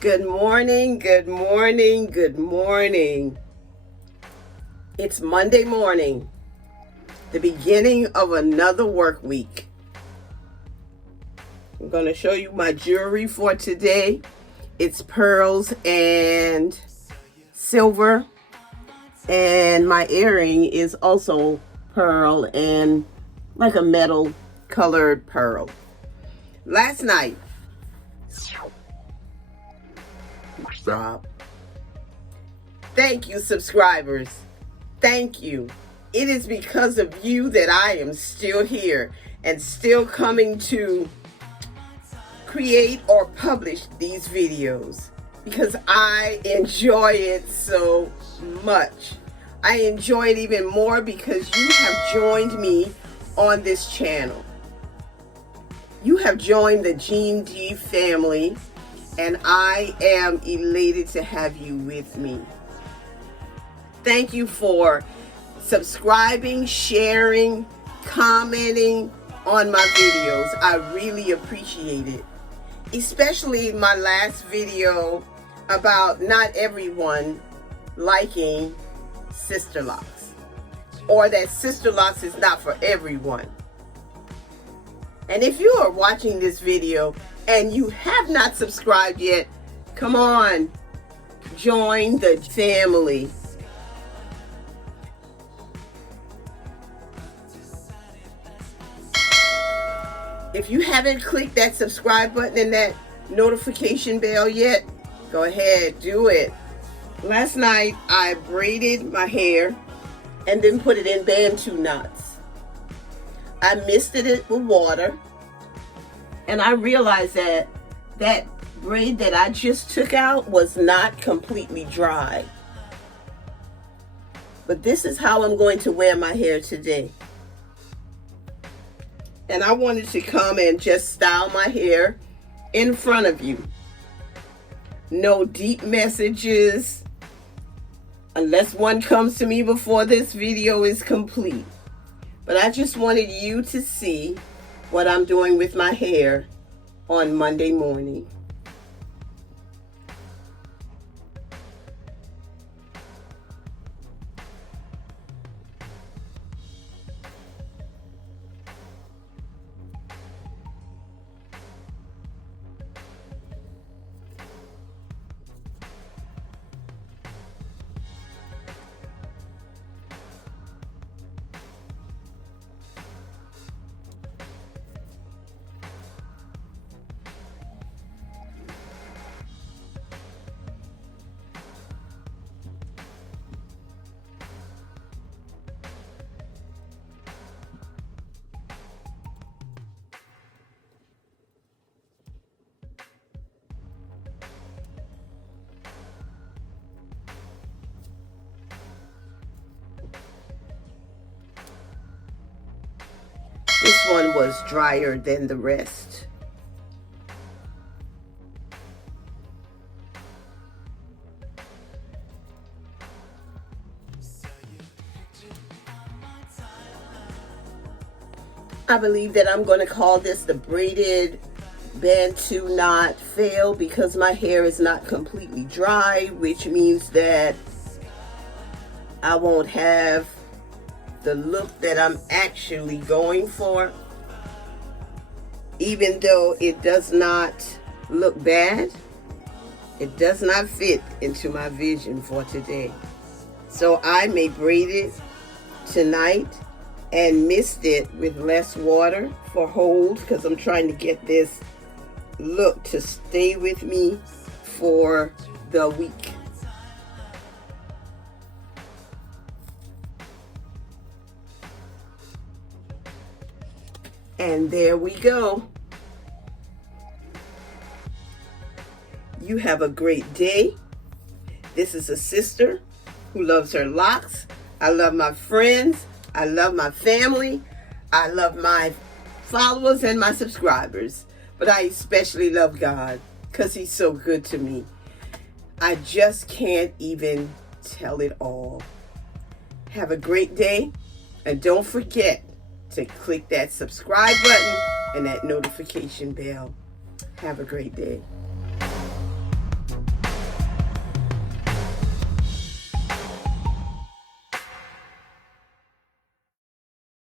Good morning, good morning, good morning. It's Monday morning, the beginning of another work week. I'm going to show you my jewelry for today. It's pearls and silver, and my earring is also pearl and like a metal colored pearl. Last night, stop. Thank you, subscribers. Thank you. It is because of you that I am still here and still coming to create or publish these videos because I enjoy it so much. I enjoy it even more because you have joined me on this channel. You have joined the Gene D family, and I am elated to have you with me. Thank you for subscribing, sharing, commenting on my videos. I really appreciate it. Especially my last video about not everyone liking Sisterlocks, or that Sisterlocks is not for everyone. And if you are watching this video and you have not subscribed yet, come on, join the family. If you haven't clicked that subscribe button and that notification bell yet, go ahead, do it. Last night I braided my hair and then put it in Bantu knots. I misted it with water, and I realized that that braid that I just took out was not completely dry. But this is how I'm going to wear my hair today. And I wanted to come and just style my hair in front of you. No deep messages, unless one comes to me before this video is complete. But I just wanted you to see what I'm doing with my hair on Monday morning. This one was drier than the rest. I believe that I'm going to call this the braided Bantu knot fail because my hair is not completely dry, which means that I won't have the look that I'm actually going for, even though it does not look bad. It does not fit into my vision for today. So I may braid it tonight and mist it with less water for hold, because I'm trying to get this look to stay with me for the week. And there we go. You have a great day. This is a sister who loves her locks. I love my friends. I love my family. I love my followers and my subscribers. But I especially love God because He's so good to me. I just can't even tell it all. Have a great day. And don't forget to click that subscribe button and that notification bell. Have a great day.